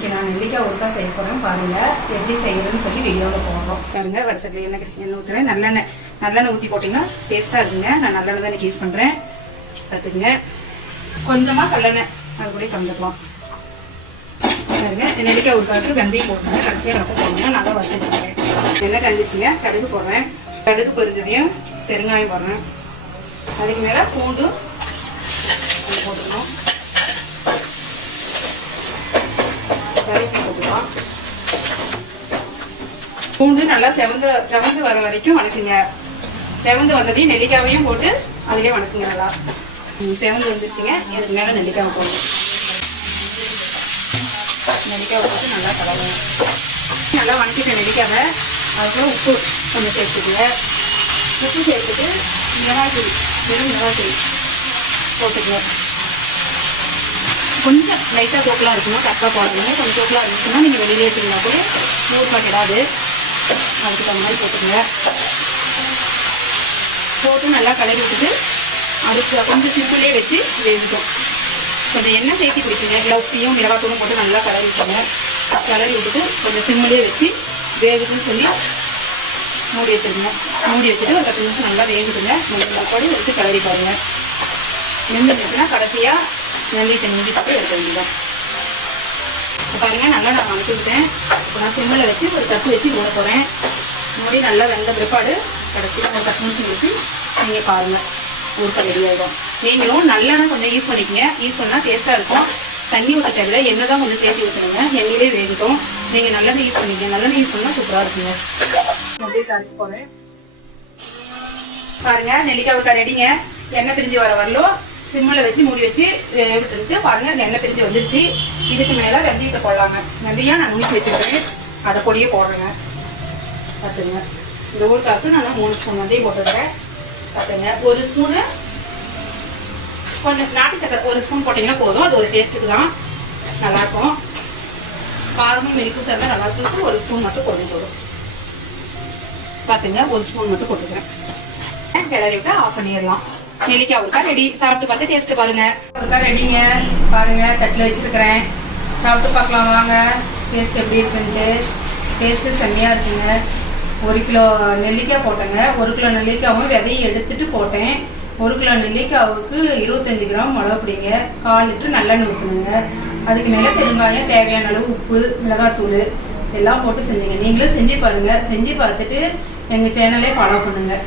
இன்னைக்கு நான் நெல்லிக்காய் ஒருக்கா செய்ய போகிறேன் பாருங்கள் எப்படி செய்யறதுன்னு சொல்லி வீடியோவில் போடுறோம். பாருங்க வடசட்டில் எனக்கு எண்ணெய் ஊற்றுறேன் நல்லெண்ணெய் நல்லெண்ணெய் ஊற்றி போட்டிங்கன்னா டேஸ்ட்டாக இருக்குங்க. நான் நல்லெண்ணெய் தான் யூஸ் பண்ணுறேன் பார்த்துக்குங்க கொஞ்சமாக கல்லெண்ணெய் அது கூட கலந்துக்கலாம். பாருங்க நெல்லிக்காய் ஊறுகாய்க்கு வெந்தயம் போடுறேன் கடைசியாக ரசம் போடுறேன் நல்லா வறுத்துக்கிறேன் எண்ணெய் கண்டிச்சுங்க கடுகு போடுறேன். கடுகு பொரிஞ்சதையும் பெருங்காயம் போடுறேன். அதுக்கு மேலே பூண்டு போட்டுக்கணும். பூண்டு நல்லா செவந்து செவந்து வர வரைக்கும் வணக்குங்க. செவந்து வந்ததையும் நெல்லிக்காவையும் போட்டு அதிலே வணக்குங்க நல்லா செவந்து வந்துருச்சுங்க. இதுக்கு மேலே நெல்லிக்காவை போடணும். நெல்லிக்காவை போட்டு நல்லா கலவுங்க நல்லா வணக்கிட்ட நெல்லிக்காவை அதுக்கப்புறம் உப்பு கொஞ்சம் சேர்த்துக்குங்க. உப்பு சேர்த்துட்டு மிளகாய்த்தூள் வெறும் மிளகாய்த்தூள் போட்டுக்குங்க. கொஞ்சம் லைட்டாக தோக்கலாக இருக்கணும் கரெக்டாக போடணும் கொஞ்சம் தோக்கலாக இருந்துச்சுன்னா நீங்கள் வெளியிலே எடுத்தீங்கன்னா கூட நூறுரூபா கிடாது. அதுக்கு தகுந்த மாதிரி போட்டுக்கோங்க. போட்டு நல்லா கலரி விட்டுட்டு அதுக்கு கொஞ்சம் சிம்பிளே வச்சு வேவிக்கும் கொஞ்சம் எண்ணெய் சேர்த்து பிடிக்குங்க கிளவுஸையும் மிளகாத்தூளும் போட்டு நல்லா கலரி விட்டுங்க கலரி விட்டுட்டு கொஞ்சம் சிம்மிலே வச்சு வேகுதுன்னு சொல்லி மூடி வச்சுருங்க. மூடி வச்சுட்டு ஒரு பத்து நிமிஷம் நல்லா வேகுதுங்க நல்லா கூட வச்சு கலரி பாருங்க. வெந்துச்சுன்னா கடைசியாக நெல்லி தண்ணி போட்டு எடுக்க வேண்டியதான் பாருங்க நல்லா நான் வணக்கி விட்டேன். இப்போ நான் சிம்மில் வச்சு ஒரு தட்டு வச்சு மூட போகிறேன் மூடி நல்லா வெந்த பிற்பாடு கிடச்சி ஒரு தட்டு நிமிஷம் வச்சு நீங்கள் பாருங்கள் ஊருக்கு ரெடி ஆகிடும் நீங்களும் நல்லெண்ணெய் கொஞ்சம் யூஸ் பண்ணிக்கங்க. யூஸ் பண்ணால் டேஸ்ட்டாக இருக்கும். தண்ணி ஊற்ற தேவையில்ல எண்ணெய் தான் கொஞ்சம் சேர்த்து ஊற்றுனுங்க எண்ணெயிலே வேகட்டும். நீங்கள் நல்லெண்ணெய் யூஸ் பண்ணிக்கங்க. நல்லெண்ணெய் யூஸ் பண்ணால் சூப்பராக இருக்குங்க. அப்படியே கரைச்சி போகிறேன் பாருங்க நெல்லிக்காய் ரெடிங்க எண்ணெய் பிரிஞ்சு வர வரலும் சிம்மில் வச்சு மூடி வச்சு வேக விட்டுருக்கு பாருங்க அந்த எண்ணெய் பிரிஞ்சு வந்துருச்சு. இதுக்கு மேலே வெந்தயத்தை போடலாங்க. வெந்தயம் நான் நுணுக்கி வச்சுருக்கேன். அதை பொடியே போடுறேங்க. பார்த்துங்க. இந்த ஊருக்காக்கு நான் மூணு ஸ்பூன் வந்தையும் போட்டுருக்கேன் பார்த்துங்க. ஒரு ஸ்பூனு கொஞ்சம் நாட்டு சக்கரை ஒரு ஸ்பூன் போட்டிங்கன்னா போதும். அது ஒரு டேஸ்ட்டுக்கு தான் நல்லாயிருக்கும். காரமும் மெலிக்கும் சேர்ந்தா நல்லாயிருக்கும் ஒரு ஸ்பூன் மட்டும் போதும் போதும். பார்த்துங்க. ஒரு ஸ்பூன் மட்டும் போட்டுக்கிறேன். கிளறி விட்டு ஆஃப் பண்ணிடலாம். நெல்லிக்காய் ஒருக்கா ரெடி சாப்பிட்டு பார்த்து டேஸ்ட் பாருங்க. ஒருக்கா ரெடிங்க பாருங்க தட்டில் வச்சிருக்கிறேன். சாப்பிட்டு பார்க்கலாம் வாங்க. டேஸ்ட் எப்படி இருக்குன்ட்டு. டேஸ்ட்டு செம்மையாக இருக்குங்க. ஒரு கிலோ நெல்லிக்காய் போட்டேங்க. ஒரு கிலோ நெல்லிக்காவும் விதையை எடுத்துட்டு போட்டேன். ஒரு கிலோ நெல்லிக்காவுக்கு இருபத்தஞ்சு கிராம் மிளகு பிடிங்க கால் லிட்டர் நல்லெண்ணெய் ஊற்றுனுங்க அதுக்கு மேலே பெருங்காயம் தேவையான அளவு உப்பு மிளகாத்தூள் எல்லாம் போட்டு செஞ்சுங்க. நீங்களும் செஞ்சு பாருங்க. செஞ்சு பார்த்துட்டு எங்கள் சேனலே ஃபாலோ பண்ணுங்கள்